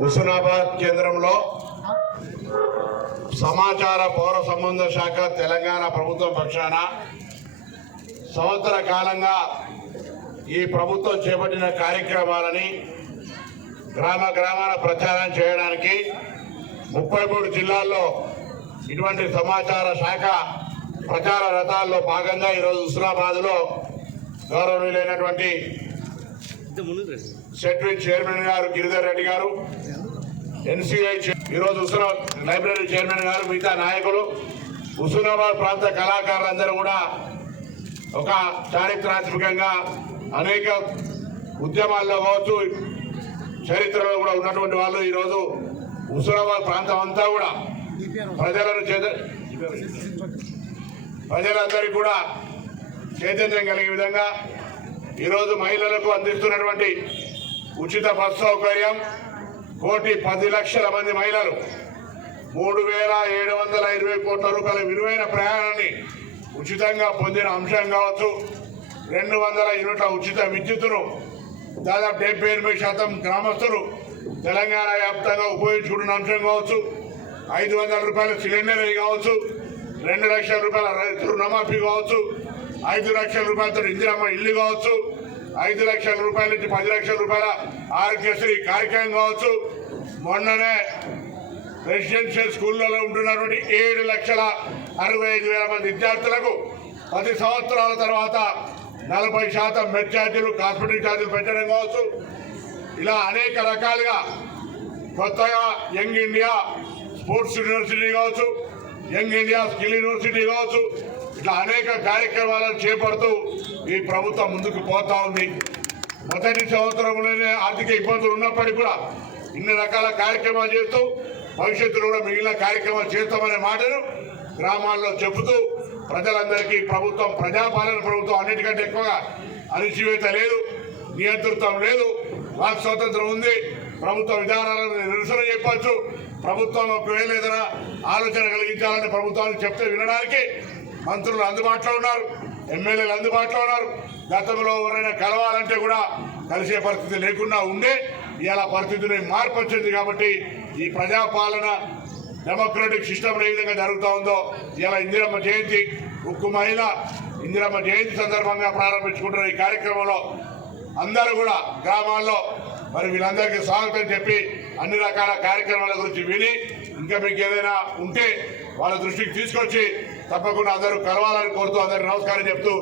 హుస్నాబాద్ కేంద్రంలో సమాచార పౌర సంబంధ శాఖ తెలంగాణ ప్రభుత్వం పక్షాన సంవత్సర కాలంగా ఈ ప్రభుత్వం చేపట్టిన కార్యక్రమాలని గ్రామ గ్రామాల ప్రచారం చేయడానికి ముప్పై మూడు జిల్లాల్లో ఇటువంటి సమాచార శాఖ ప్రచార రథాల్లో భాగంగా ఈరోజు హుస్నాబాద్లో గౌరవనీయులైనటువంటి సెట్రిక్ చైర్మన్ గారు గిరిధర్ రెడ్డి గారు ఎన్సీఐ ఈరోజు హుస్నాబాద్ లైబ్రరీ చైర్మన్ గారు మిగతా నాయకులు హుస్నాబాద్ ప్రాంత కళాకారులందరూ కూడా ఒక చారిత్రాత్మకంగా అనేక ఉద్యమాల్లో కావచ్చు చరిత్రలో కూడా ఉన్నటువంటి వాళ్ళు ఈరోజు హుస్నాబాద్ ప్రాంతం అంతా కూడా ప్రజలను చేత ప్రజలందరికీ కూడా చైతన్యం కలిగే విధంగా ఈరోజు మహిళలకు అందిస్తున్నటువంటి ఉచిత బస్ సౌకర్యం కోటి పది లక్షల మంది మహిళలు. మూడు వేల ఏడు వందల ఇరవై కోట్ల రూపాయల విలువైన ప్రయాణాన్ని ఉచితంగా పొందిన అంశం కావచ్చు. రెండు వందల యూనిట్ల ఉచిత విద్యుత్తును దాదాపు డెబ్బై ఎనభై శాతం గ్రామస్తులు తెలంగాణ వ్యాప్తంగా ఉపయోగించుకున్న అంశం కావచ్చు. ఐదు వందల రూపాయల సిలిండర్ కావచ్చు. రెండు లక్షల రూపాయల రైతు రుణమాఫీ కావచ్చు. ఐదు లక్షల రూపాయలతో ఇందిరమ్మ ఇల్లు కావచ్చు. ఐదు లక్షల రూపాయల నుంచి పది లక్షల రూపాయల ఆరోగ్యశ్రీ కార్యక్రమం కావచ్చు. మొన్ననే రెసిడెన్షియల్ స్కూళ్ళలో ఉంటున్నటువంటి ఏడు లక్షల అరవై ఐదు వేల మంది విద్యార్థులకు పది సంవత్సరాల తర్వాత నలభై శాతం మెడ్ ఛార్జీలు కాస్మెటిక్ ఛార్జీలు పెట్టడం కావచ్చు. ఇలా అనేక రకాలుగా కొత్తగా యంగ్ ఇండియా స్పోర్ట్స్ యూనివర్సిటీ కావచ్చు యంగ్ ఇండియా స్కిల్ యూనివర్సిటీ కావచ్చు ఇట్లా అనేక కార్యక్రమాలను చేపడుతూ ఈ ప్రభుత్వం ముందుకు పోతా ఉంది. మొదటి సంవత్సరంలోనే ఆర్థిక ఇబ్బందులు ఉన్నప్పటికీ కూడా ఇన్ని రకాల కార్యక్రమాలు చేస్తూ భవిష్యత్తులో కూడా మిగిలిన కార్యక్రమాలు చేస్తామనే మాటను గ్రామాల్లో చెబుతూ ప్రజలందరికీ ప్రభుత్వం ప్రజాపాలన ప్రభుత్వం అన్నిటికంటే ఎక్కువగా అణిచివేత లేదు నియంతృత్వం లేదు వాక్ స్వాతంత్రం ఉంది. ప్రభుత్వ విధానాలను నిరసన చెప్పచ్చు. ప్రభుత్వం ఒకవేళ ఏదైనా ఆలోచన కలిగించాలని ప్రభుత్వాన్ని చెప్తే వినడానికి మంత్రులు అందుబాటులో ఉన్నారు ఎమ్మెల్యేలు అందుబాటులో ఉన్నారు. గతంలో ఎవరైనా కలవాలంటే కూడా కలిసే పరిస్థితి లేకుండా ఉండే ఇవాళ పరిస్థితిని మార్పు వచ్చింది కాబట్టి ఈ ప్రజాపాలన డెమోక్రటిక్ సిస్టమ్ ఏ విధంగా జరుగుతూ ఉందో ఇలా ఇందిరమ్మ జయంతి ఉక్కు మహిళ ఇందిరమ్మ జయంతి సందర్భంగా ప్రారంభించుకుంటున్న ఈ కార్యక్రమంలో అందరూ కూడా గ్రామాల్లో మరి వీళ్ళందరికీ స్వాగతం చెప్పి అన్ని రకాల కార్యక్రమాల గురించి విని ఇంకా మీకు ఏదైనా ఉంటే వాళ్ళ దృష్టికి తీసుకొచ్చి తప్పకుండా అందరూ కలవాలని కోరుతూ అందరికి నమస్కారం చెప్తూ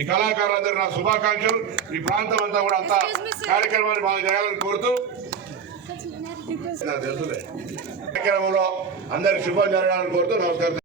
ఈ కళాకారులందరూ నా శుభాకాంక్షలు. ఈ ప్రాంతం అంతా కూడా అంతా కార్యక్రమాన్ని బాగా చేయాలని కోరుతూ తెలుసులే. కార్యక్రమంలో అందరికి శుభం జరగాలని కోరుతూ నమస్కారం